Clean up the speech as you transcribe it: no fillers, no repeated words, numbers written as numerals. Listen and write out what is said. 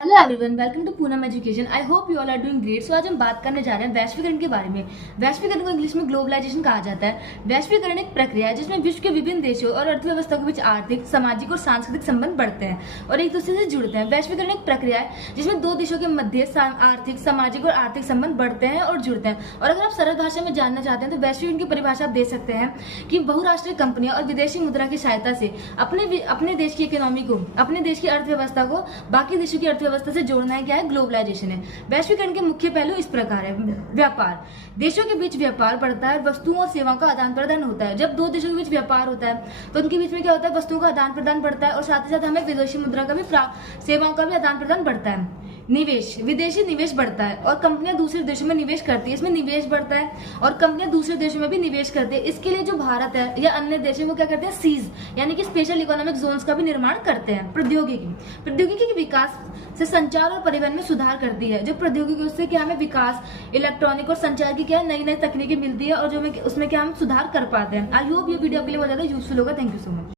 Hello everyone, welcome to Poonam education. I hope you all are doing great. So आज हम बात करने जा रहे हैं वैश्वीकरण के बारे में। वैश्वीकरण को इंग्लिश में ग्लोबलाइजेशन कहा जाता है। वैश्वीकरण एक प्रक्रिया है जिसमें विश्व के विभिन्न देशों और अर्थव्यवस्था के बीच आर्थिक, सामाजिक और सांस्कृतिक संबंध बढ़ते हैं और एक दूसरे से जुड़ते हैं। वैश्वीकरण एक प्रक्रिया है जिसमें दो देशों के मध्य आर्थिक, सामाजिक और आर्थिक संबंध बढ़ते हैं और जुड़ते हैं। और अगर आप सरल भाषा में जानना चाहते हैं तो वैश्वीकरण की परिभाषा आप दे सकते हैं कि बहुराष्ट्रीय कंपनियां और विदेशी मुद्रा की सहायता से अपने देश की इकोनॉमी को, अपने देश की अर्थव्यवस्था को बाकी देशों की अर्थव्यवस्था से जोड़ना है। क्या है? ग्लोबलाइजेशन है। वैश्वीकरण के मुख्य पहलू इस प्रकार है। व्यापार, देशों के बीच व्यापार बढ़ता है, वस्तुओं और सेवाओं का आदान प्रदान होता है। जब दो देशों के बीच व्यापार होता है तो उनके बीच में क्या होता है? वस्तुओं का आदान प्रदान बढ़ता है और साथ ही साथ हमें विदेशी मुद्रा का भी, सेवाओं का भी आदान प्रदान बढ़ता है। निवेश, विदेशी निवेश बढ़ता है और कंपनियां दूसरे देशों में निवेश करती है। इसमें निवेश बढ़ता है और कंपनियां दूसरे देशों में भी निवेश करती है। इसके लिए जो भारत है या अन्य देश है वो क्या करते हैं? सीज यानी कि स्पेशल इकोनॉमिक जोन्स का भी निर्माण करते हैं। प्रौद्योगिकी के विकास से संचार और परिवहन में सुधार करती है। जो प्रौद्योगिकी उससे क्या हमें विकास, इलेक्ट्रॉनिक और संचार की क्या नई नई तकनीकें मिलती है और जो उसमें क्या हम सुधार कर पाते हैं। आई होप ये वीडियो आपके लिए बहुत ज्यादा यूजफुल होगा। Thank you so much.